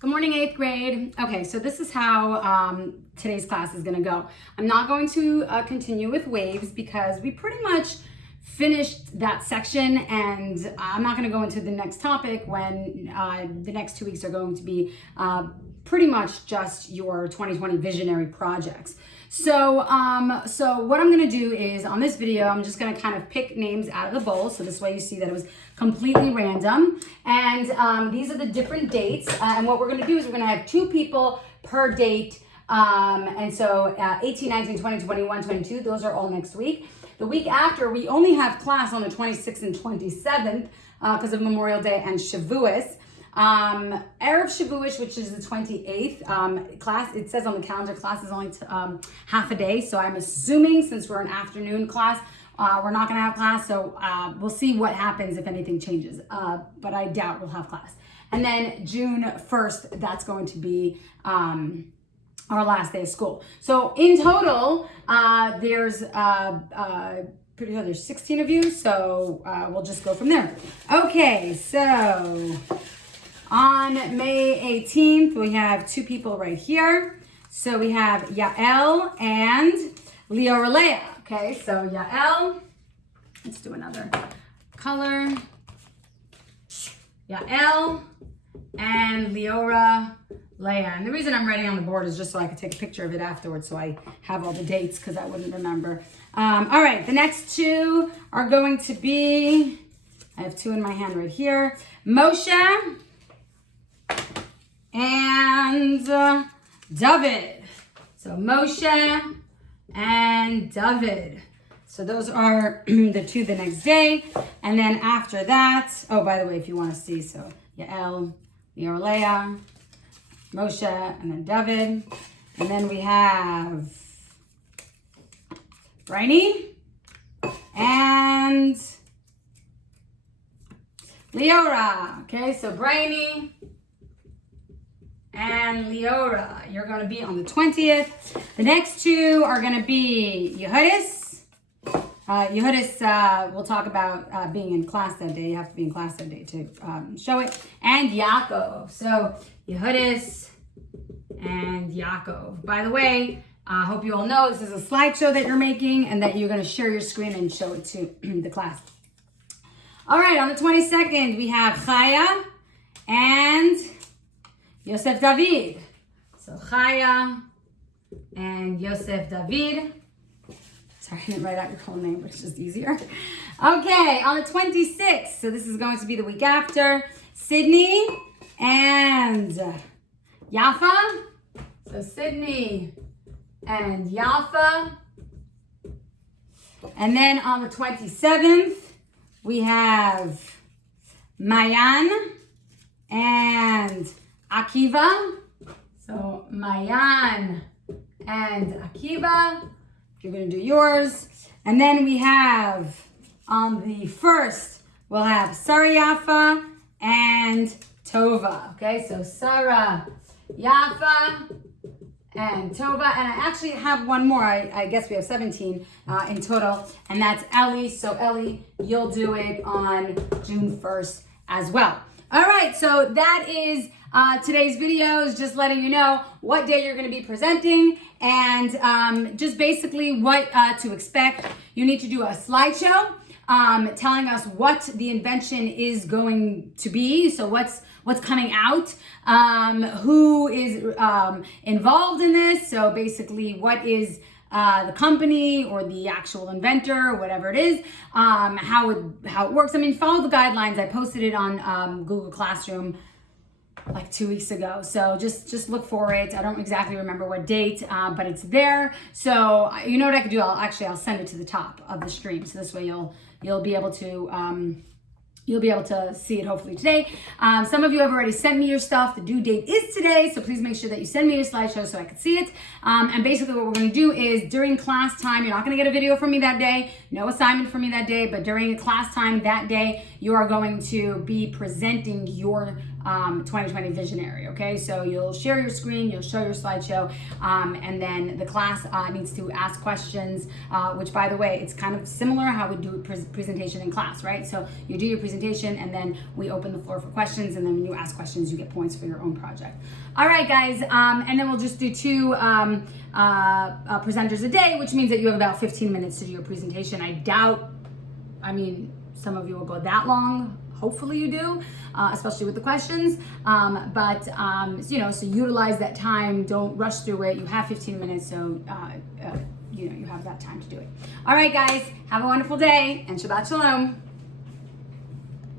Good morning, 8th grade. Okay, so this is how today's class is gonna go. I'm not going to continue with waves because we pretty much finished that section, and I'm not gonna go into the next topic when the next 2 weeks are going to be pretty much just your 2020 visionary projects. So what I'm gonna do is on this video, I'm just gonna kind of pick names out of the bowl. So this way you see that it was completely random. And these are the different dates. And what we're gonna do is we're gonna have 2 people per date. And so 18, 19, 20, 21, 22, those are all next week. The week after, we only have class on the 26th and 27th because of Memorial Day and Shavuos. Erev Shavuos, which is the 28th, class, it says on the calendar, class is only half a day. So I'm assuming since we're an afternoon class, we're not gonna have class. So we'll see what happens if anything changes. But I doubt we'll have class. And then June 1st, that's going to be our last day of school. So in total, there's pretty sure there's 16 of you. So we'll just go from there. Okay, so on May 18th, we have 2 people right here. So we have Yael and Leora. Okay, so Yael, let's do another color. Yael and Leora. And the reason I'm writing on the board is just so I could take a picture of it afterwards so I have all the dates because I wouldn't remember. All right, the next 2 are going to be, I have 2 in my hand right here, Moshe and David. So Moshe and David. So those are the 2 the next day. And then after that, oh, by the way, if you want to see, so Yael, Leora, Moshe, and then David. And then we have Bryony and Leora. Okay, so Bryony and Leora, you're going to be on the 20th. The next 2 are going to be Yehudis. Yehudis, we'll talk about being in class that day. You have to be in class that day to show it. And Yaakov. So Yehudis and Yaakov. By the way, I hope you all know this is a slideshow that you're making and that you're going to share your screen and show it to the class. All right, on the 22nd, we have Chaya and Yosef David. So Chaya and Yosef David. Sorry, I didn't write out your whole name, but it's just easier. Okay, on the 26th, so this is going to be the week after, Sydney and Yafa. So Sydney and Yafa. And then on the 27th, we have Mayan and Akiva. So Mayan and Akiva. You're going to do yours. And then we have on the 1st, we'll have Sarah Yafa and Tova. Okay, so Sarah Yafa and Tova. And I actually have one more. I guess we have 17 in total. And that's Ellie. So Ellie, you'll do it on June 1st as well. All right, so that is today's video, is just letting you know what day you're going to be presenting and just basically what to expect. You need to do a slideshow telling us what the invention is going to be. So what's coming out, who is involved in this. So basically what is the company or the actual inventor, whatever it is, how it works. I mean, follow the guidelines. I posted it on Google Classroom like 2 weeks ago. So just look for it. I don't exactly remember what date, but it's there. So you know what I could do? I'll send it to the top of the stream. So this way you'll be able to see it hopefully today. Some of you have already sent me your stuff. The due date is today, so please make sure that you send me your slideshow so I can see it. And basically what we're going to do is during class time, you're not going to get a video from me that day. no assignment for me that day, but during class time that day, you are going to be presenting your 2020 visionary, okay? So you'll share your screen, you'll show your slideshow, and then the class needs to ask questions, which, by the way, it's kind of similar how we do a presentation in class, right? So you do your presentation, and then we open the floor for questions, and then when you ask questions, you get points for your own project. All right, guys, and then we'll just do 2 presenters a day, which means that you have about 15 minutes to do your presentation. I doubt, some of you will go that long. Hopefully you do, especially with the questions. So utilize that time. Don't rush through it. You have 15 minutes, so you have that time to do it. All right, guys, have a wonderful day, and Shabbat Shalom.